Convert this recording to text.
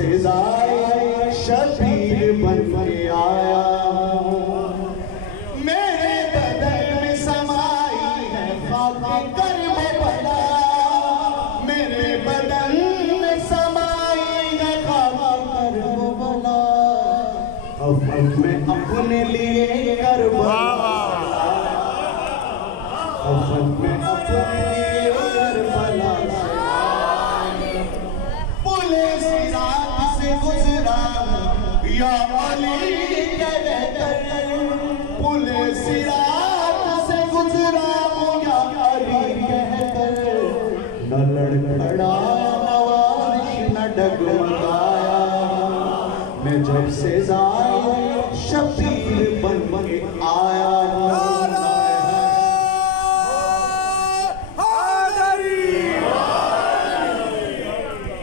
से ज़ाए शबीर बन के आया, मेरे बदन में समाई है खाके कर्बला, मेरे बदन में समाई है खाके कर्बला, अब मैं अपने लिए कर्बला, अब मैं अपने लिए कर्बला पुले सिरात से गुजरा या अली कहकर, पुले सिरात से गुजरा या अली कहकर, न लड़खड़ाया आवाज़ न डगमगाया, मैं जब से